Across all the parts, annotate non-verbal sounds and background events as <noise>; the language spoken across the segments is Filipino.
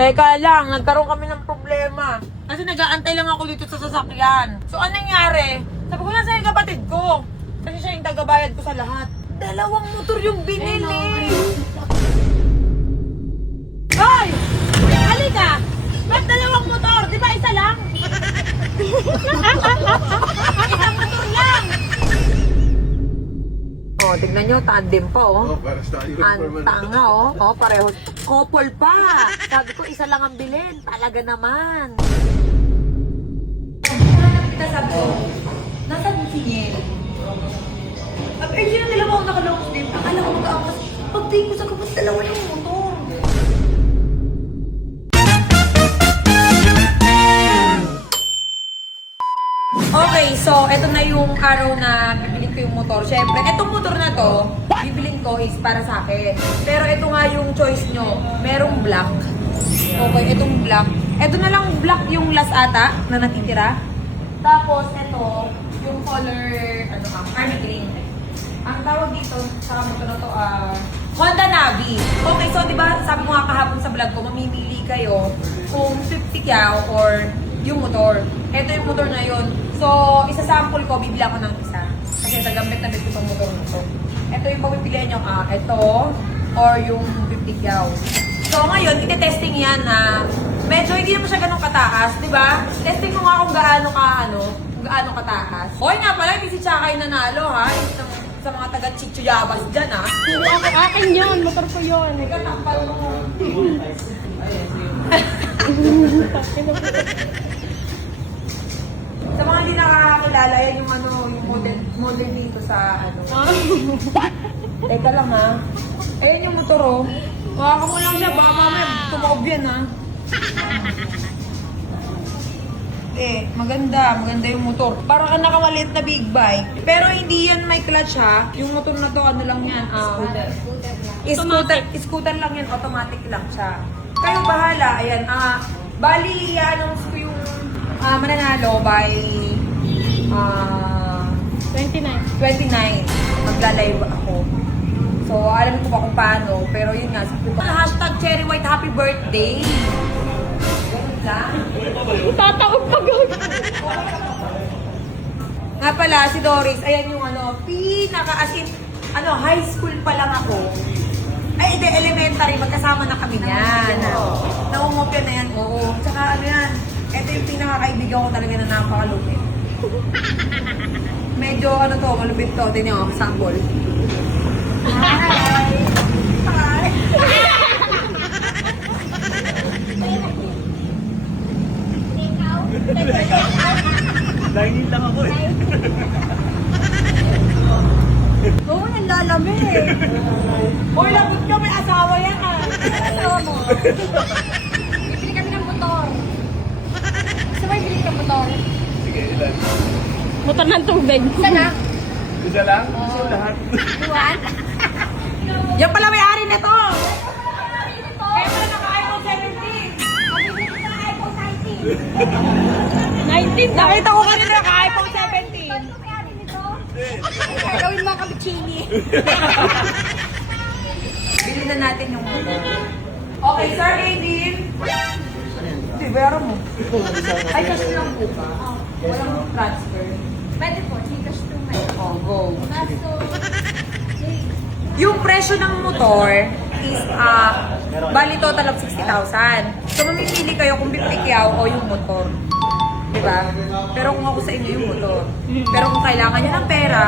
Teka lang, nagkaroon kami ng problema. Kasi nag-aantay lang ako dito sa sasakyan. So, anong nangyari? Sabi ko, nasa yung kapatid ko? Kasi siya yung tagabayad ko sa lahat. Dalawang motor yung binili. Hoy! Halika! Ba't dalawang motor? Di ba isa lang? <laughs> Isang motor lang! Oh, tignan nyo, tandem pa, oh. Oh, para sa Ang uniform tanga, oh. Oh, pareho. Couple pa. Sabi ko, isa lang ang bilhin. Talaga naman. Kita sabi ko, nasaan si Niel? Sabi, eh, sino nila ako nakalong din? Akala ko mag-aangkas. Pag-take ko sa kapag dalawa yung motor. Okay, so eto na yung araw na bibilin ko yung motor. Siyempre, etong motor na to, bibilin ko is para sa akin. Pero ito nga yung choice nyo. Merong black. Okay, itong black. Ito na lang black yung last ata na natitira. Tapos, ito, yung color, ano ah, army green. Ang tawag dito sa motor na to, ah, Honda Navi. Okay, so di ba sabi ko nga kahapon sa vlog ko, mamimili kayo kung 50 kyaw or yung motor. Ito yung motor na yun. So, isa-sample ko, bibili ako ng. Kasi sa gamit na bit itong motor na to. Ito yung pagpipilian nyo, ah, ito or yung 50 kyaw. So, ngayon, ite-testing yan na medyo hindi naman siya ganun kataas, di ba? Testing ko nga kung gaano ka, ano, kung gaano kataas. Hoy nga pala, hindi si Chakay nanalo, ha? Sa, sa mga taga-chichuyabas dyan, ha? Hindi ako, akin yun. Motor ko yun. Teka, takpal mo. <laughs> Sa mga hindi nakakakilala, yan yung ano, yung model, model dito sa ano. <laughs> Teka lang ha. Ayan yung motor oh. Mukha mo lang siya, baka mamaya tumaob yan ha. Eh, maganda, maganda yung motor. Para ka nakamalit na big bike. Pero hindi yan may clutch ha. Yung motor na to, ano lang yan? ah, Scooter. Scooter lang yan, automatic lang siya. Kayo bahala, ayan. Ah, bali, announce ko ah, mananalo by ah 29. 29. Magla-live ako. So, alam ko pa kung paano. Pero yun nga, hashtag Cherry White Happy Birthday. Ganun lang. Tataog pa gawin. Nga pala, si Doris, ayan yung ano, pinaka, as in, ano, high school pa lang ako. Ay, hindi, elementary, magkasama na kami niyan. Naungopya na yan, oo. Tsaka ano yan, ito yung pinakakaibigan ko talaga na napakalupit. <laughs> Medyo ano to, malupit to. Tingnan nyo, sample. Hi! Hi! Dahil lang ako eh. Oo, oh, nanlalamig. Hoy, lagot ka, may asawa yan ah. Asawa mo. Bibili kami ng motor. Gusto mo ibili ka motor? Sige, ilan? Tubig. Isa na. Isa lang? Gusto lahat. Iwan. <laughs> Yan pala may-ari nito. Kaya pala naka-iPhone 19 17. daw. Nakita ko kanina naka-iPhone 17. Gawin mo kami chini. Bili na natin yung motor. Okay, Sir Aiden. Hindi, bayaran mo. Ay, cash lang po ba? Walang transfer. Pwede po, Gcash to me. Oh, go. Kaso, Yung presyo ng motor is, ah, bali total of 60,000. So, mamimili kayo kung bibigyaw o yung motor. Diba? Pero kung ako sa inyo yung motor. Pero kung kailangan niya ng pera,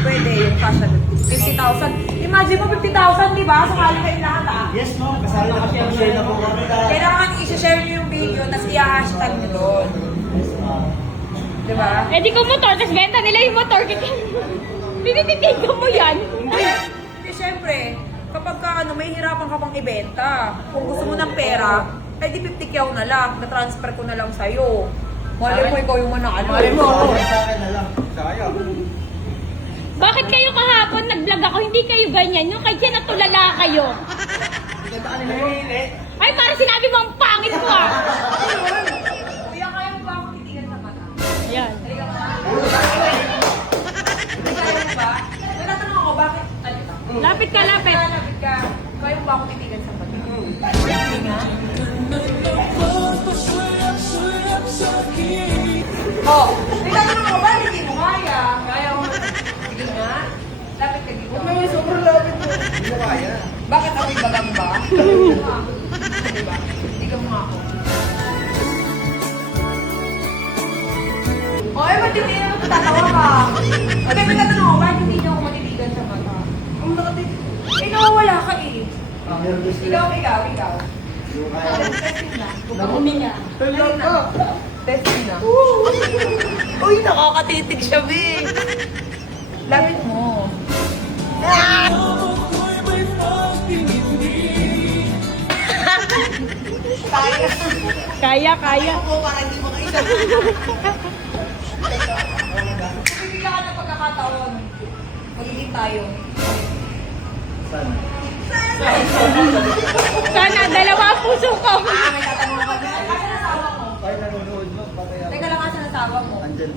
pwede yung cash na 50,000. Imagine mo 50,000, di ba? Sumali kayo lahat ah. Yes, ma'am. Kasali na kapag share na po kami. Kailangan i-share niyo yung video, tapos i-hashtag niyo doon. Di ba? eh di ko motor, tapos benta nila yung motor. <laughs> Pinititigan mo yan. Kasi syempre, kapag ka, ano, may hirapan ka pang ibenta, kung gusto mo ng pera, ay di 50 kyaw na lang, na-transfer ko na lang sa'yo. Mali mo, ikaw yung manalo. Mali mo. Sa akin na lang. Sayang. Bakit kayo kahapon nag-vlog ako, hindi kayo ganyan? Yung kay Jen natulala kayo. Ay, para sinabi mo ang pangit ko ah. Yan. Tinatanong ako, bakit? Alita. Lapit ka, lapit. Lapit ka. Kayo ba ako titigan sa pati? Oh, tinatanong ako, bakit hindi mo kaya? Kaya mo. Sige nga. Lapit ka dito. Huwag naman, lapit mo. Hindi diba? diba? mo kaya. Bakit ako'y bagang ba? Hindi ka mo ako. O, eh, ba't hindi naman tatawa ka? O, teka, tatanong ako, bakit hindi ako matitigan sa mata? Ang. Eh, nawawala ka eh. Ang nervous Ikaw, ikaw, ikaw. Testing na. Nakumi niya. Testing na. Testing na. Uy, nakakatitig siya, be. Lapit mo. <laughs> Kaya. Kaya, kaya. Ako, para hindi mo kaisa. <laughs> Pagkakataon. Magiging tayo. Saan? Sana, dalawa ang puso ko. Ah, may tatanong ka ba? Asan asawa mo? Ay, nanonood mo. Patay ako. Teka lang, asan asawa mo? Andyan.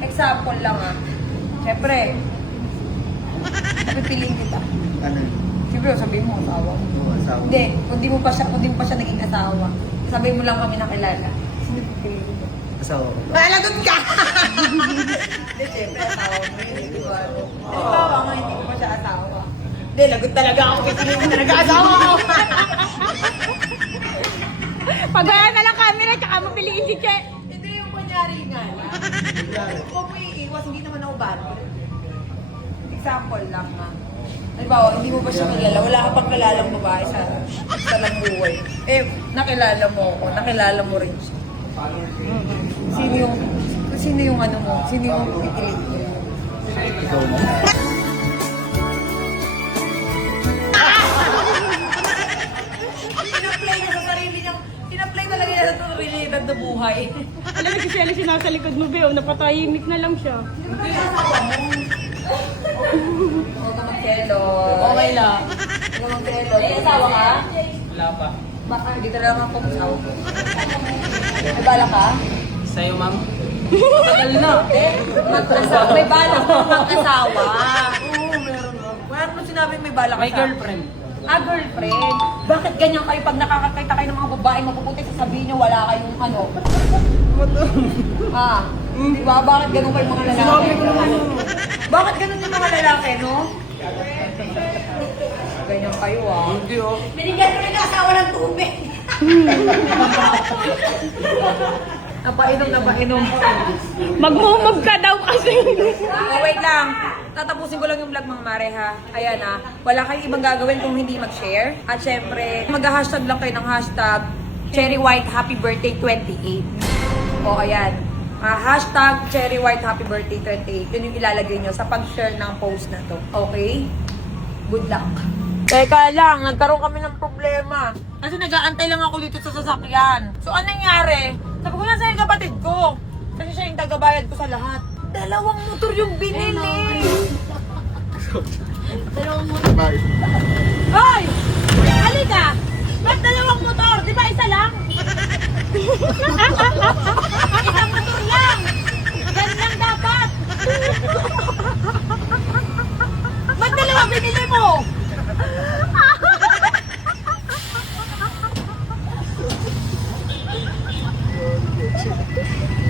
Example lang ah. Siyempre, napipiliin kita. Ano? Siyempre, sabihin mo asawa mo. Yung asawa. Hindi, kung di mo pa siya, kung di mo pa siya naging asawa. Sabihin mo lang kami nakilala. Sino pipiliin? Asawa ko. Malagot ka! Hindi, siyempre, asawa mo yun. Di ba? Asawa mo, hindi ko pa siya asawa. Hindi, lagot talaga ako. Pipiliin mo talaga asawa ko. <laughs> Pagaya na lang camera, tsaka mapiliin si Che. Hindi yung kunyari nga lang. Huwag mo iiwas, hindi naman ako bad. Example lang ha. Halimbawa, hindi mo ba siya kilala? Wala ka pang kilalang babae sa, sa buhay. Eh, nakilala mo ako, nakilala mo rin siya. Sino yung, sino yung ano mo? Sino yung pipiliin mo? Ikaw na. Pinaplay niya sa sarili niyang, pinaplay talaga niya sa realidad na buhay. Alam mo si Shelly sinasa likod mo, Beo. Napatahimik na lang siya. Huwag ka magkelo. Okay lang. Huwag ka magkelo. May asawa ka? Wala pa. Baka, hindi talaga ako mag-asawa. May bala ka? Sa'yo, ma'am? Tagal na. Eh, mag-asawa. May bala ka mag-asawa. Oo, meron na. Wala naman sinabing may bala ka May girlfriend. Ah, girlfriend. Bakit ganyan kayo pag nakakakita kayo ng mga babae mapuputi sasabihin niyo wala kayong ano? ah, di ba? Bakit ganun kayo mga lalaki? Sinabi ko naman Bakit ganun yung mga lalaki, no? Ganyan kayo ah. Hindi, oh. Binigyan ko rin ng asawa ng tubig. <laughs> napainom, napainom. Magmumove ka daw kasi. Oh, wait lang. Tatapusin ko lang yung vlog mga mare ha. Ayan ha. Wala kayong ibang gagawin kung hindi mag-share. At syempre, mag-hashtag lang kayo ng hashtag Cherry White Happy Birthday 28. O ayan. Ah, hashtag Cherry White Happy Birthday 28. Yun yung ilalagay nyo sa pag-share ng post na to. Okay? Good luck. Teka lang, nagkaroon kami ng problema. Kasi nag-aantay lang ako dito sa sasakyan. So, anong nangyari? Sabi ko, nasa yung kapatid ko. Kasi siya yung tagabayad ko sa lahat. Dalawang motor yung binili. <laughs> Dalawang motor. Hoy! Halika! Ba't dalawang motor? Di ba isa lang? Isang motor lang! Ganun lang dapat! Ba't dalawa binili mo?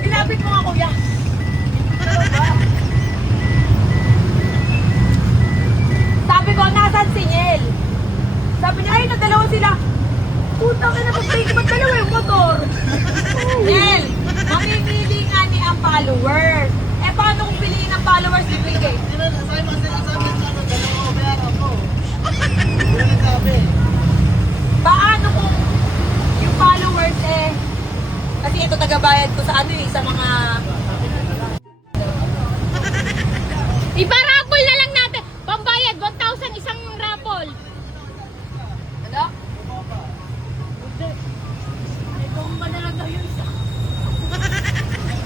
Ilapit mo nga kuya. Sabi ko, nasan si Niel? Sabi niya, ay, nagdalawa sila. Puta ka na, ba't ba't dalawa yung motor? Niel, mamimili nga ni ang followers. Eh, paano kung piliin ang followers ni Bigay? Paano kung yung followers eh, kasi ito tagabayad ko sa ano eh, sa mga Iparapol na lang natin. Pambayad, 1,000 isang rapol. Ano? Ay, bomba na lang daw yun sa...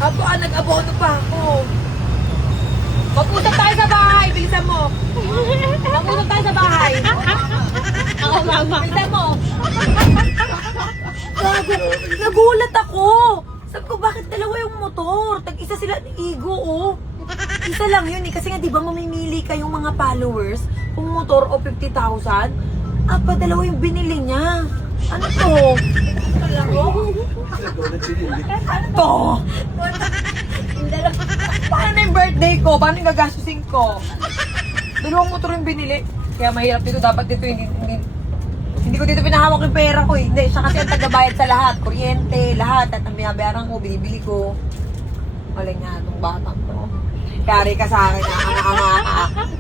<laughs> Apo, ah, nag-abono pa ako. Mag-usap tayo sa bahay, bilisan mo. Mag-usap tayo sa bahay. Ako, mama. Bilisan mo. Nagulat ako. Sabi ko, bakit dalawa yung motor? Tag-isa sila ni Igo, oh. Isa lang yun eh. Kasi nga, di ba mamimili kayong mga followers kung motor o 50,000? Apa, dalawa yung binili niya. Ano to? Ano to? Paano na yung birthday ko? Paano yung gagastusin ko? Dalawang motor yung binili. Kaya mahirap dito. Dapat dito hindi, hindi, hindi ko dito pinahawak yung pera ko eh. Hindi, siya kasi ang tagabayad sa lahat. Kuryente, lahat. At ang binabayaran ko, binibili ko. Maling nga itong batang to. Kari ka sa akin, ang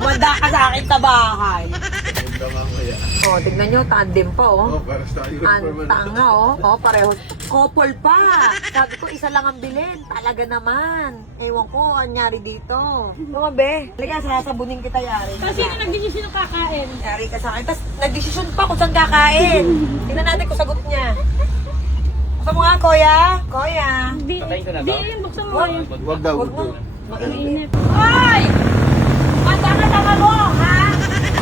Manda ka sa akin sa bahay. Ganda mamaya. Oh, tignan nyo, tandem pa oh. Oh, para sa iyo. Ang tanga, oh. Oh, pareho. Couple pa. Sabi ko, isa lang ang bilhin. Talaga naman. Ewan ko, anyari dito. Ano be? Halika, sasabunin kita, yari. So, sino nag-decision ng kakain? Yari ka sa akin. Tapos, nagdesisyon pa kung saan kakain. Tingnan natin kung sagot niya. Buksan mo nga, Koya. Koya. Di, di, buksan mo Wag. yun. Wag daw. Huwag mo. Mainit. Hoy! Ang tanga-tanga mo, ha?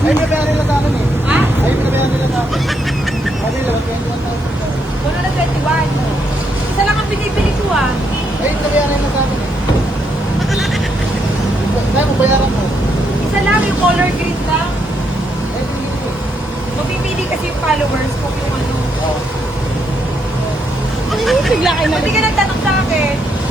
Ay, pinabayaran nila sa akin eh. Ha? Ay, pinabayaran nila sa akin. Ano nila? 121,000. Isa lang ang binibili ko, ah. Ay, pinabayaran nila sa akin eh. Kaya kung bayaran mo. Isa lang yung color green lang. Ay, hindi. Mapipili kasi yung followers ko yung ano. Oo. Bigla kayo Hindi ka nagtanong sa akin.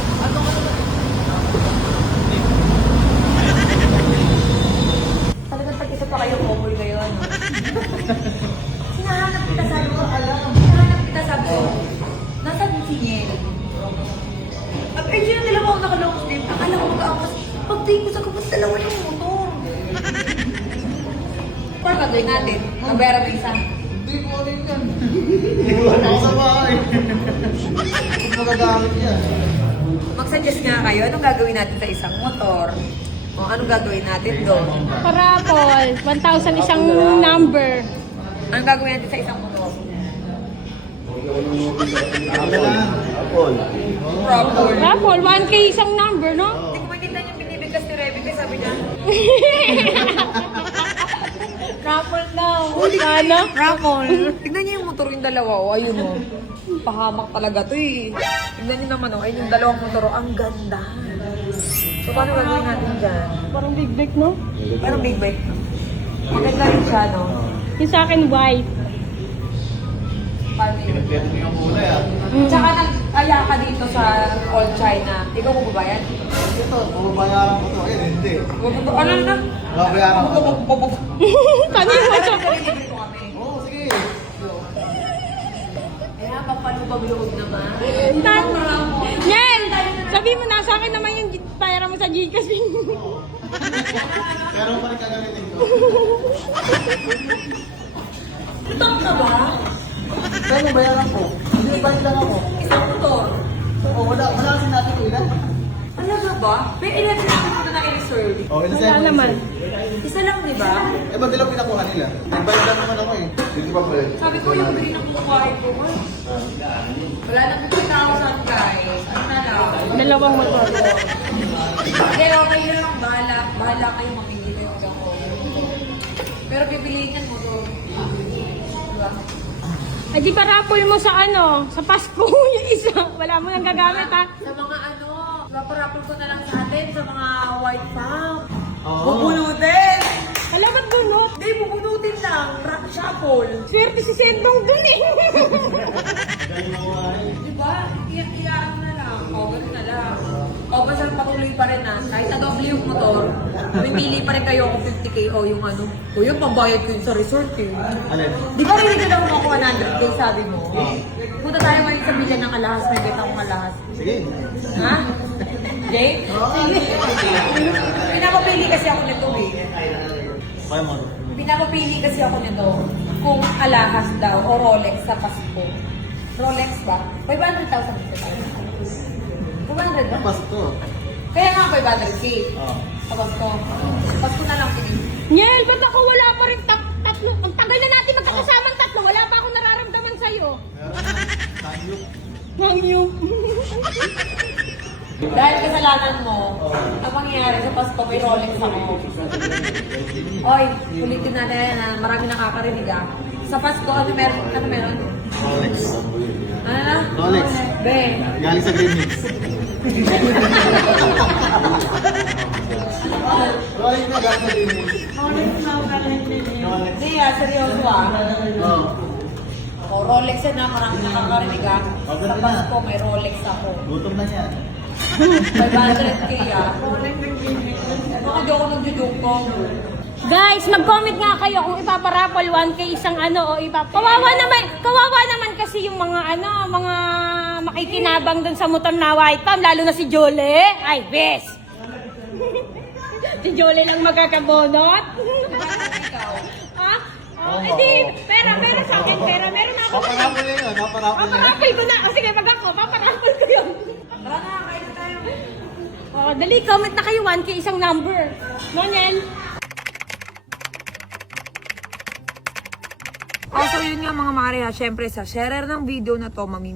Kayo, anong gagawin natin sa isang motor? O anong gagawin natin doon? Parapol, 1,000 isang number. Anong gagawin natin sa isang motor? Apol. Proper. Parapol, 1K isang number, no? Hindi ko maintindihan yung binibigkas ni Rebe kasi sabi niya, <laughs> Raffle daw. Ano? Ramon, tignan niyo yung motor yung dalawa, o ayun o. Pahamak talaga to eh. Tignan niyo naman o, ayun yung dalawang motor, o, ang ganda. So paano gagawin natin dyan? Parang big big, no? Parang big bike. Maganda rin siya, no? Yung sa akin, white. Paano yun? Pinagpiyat mo yung kulay ah. Mm. Tsaka nag-aya ka dito sa All China. Ikaw mo ba yan? Ito, bubayaran ko to. Eh, hindi. Ano na? Babayaran ko to. Libre ko kami. Oo, sige. Kaya papalubag loob naman. Yan! Sabi mo, nasa akin naman yung pera mo sa Gcash. <laughs> Pero pa rin kagamitin ko. Utang ka ba? Kaya yung bayaran ko. Hindi, bayad lang ako. Isang motor. Oo, wala, wala kasi natin ko ilan. Talaga ba? May ilan natin ito na Oo, ilan Wala naman. Isa lang, di ba? Eh, ba't nila pinakuha nila? May bayad lang naman ako eh. Hindi ba pala? Sabi ko yung green ang kukuhain ko. Wala na 50,000 guys. Ano na lang? Dalawang motor. Hindi, okay yun lang. Bahala, bahala kayo mamili kayo hanggang ko. Pero pipiliin yan mo to. Diba? Ay, di pa raffle mo sa ano? Sa Pasko <laughs> yung isa. Wala mo nang gagamit, ha? Sa mga ano, paparapol ko na lang sa atin, sa mga white farm. Oo. Bubunutin! Wala ba't bunot? Hindi, bubunutin lang. Ra- shuffle. Swerte si Sendong dun eh. <laughs> Di ba? Iyak-iyak na lang. O, ganun na lang. O, basta patuloy pa rin ah. Kahit na doble yung motor, mamimili pa rin kayo kung 50k o yung ano. O yung pambayad ko yun sa resort eh. Alin? Di ba rin na ako 100k sabi mo? Punta tayo ngayon sa bilya ng alahas na kita kong alahas. Sige. Ha? Jay? Pinapapili kasi ako nito eh. Kaya mo. Pinapapili kasi ako nito kung alahas daw o Rolex sa Pasko. Rolex ba? 500,000 dito tayo. 500 ba? Pasok to. Kaya nga 500k. Oo. Sa Pasko. Pasko na lang pinili. Niel, ba't ako wala pa rin tat tatlo? Ang tagal na natin magkakasamang tatlo. Wala pa ako nararamdaman sa'yo. Meron na. <laughs> Dahil kasalanan mo, ang mangyayari sa Pasko may Rolex ako. Oy, ulitin natin yan na marami nakakarinig ah. Sa Pasko, ano meron? Ano meron? Rolex. Ano na? Rolex. Be. Galing sa Green Hills. Rolex na galing sa Green Hills. Rolex. Hindi ah, seryoso ah. Oo. O, Rolex yan ah, marami nakakarinig ah. Sa na. Pasko may Rolex ako. Gutom na yan. 500k ah. Baka di ako nagjujuk ko. Guys, mag-comment nga kayo kung ipaparapol 1K isang ano o ipap... Kawawa naman, kawawa naman kasi yung mga ano, mga makikinabang dun sa motor na white palm, lalo na si Jole. Ay, bes! <laughs> si Jole lang magkakabonot. ha? Oh, edi, pera, pera sa akin, pera. Meron na ako. Paparapol na yun, paparapol na yun. Paparapol ko na. O sige, pag ako, paparapol ko yun. Tara na, kain na tayo. Oh, dali, comment na kayo 1K isang number. Nonel? Oh, so yun nga mga Maria, syempre sa sharer ng video na to, mami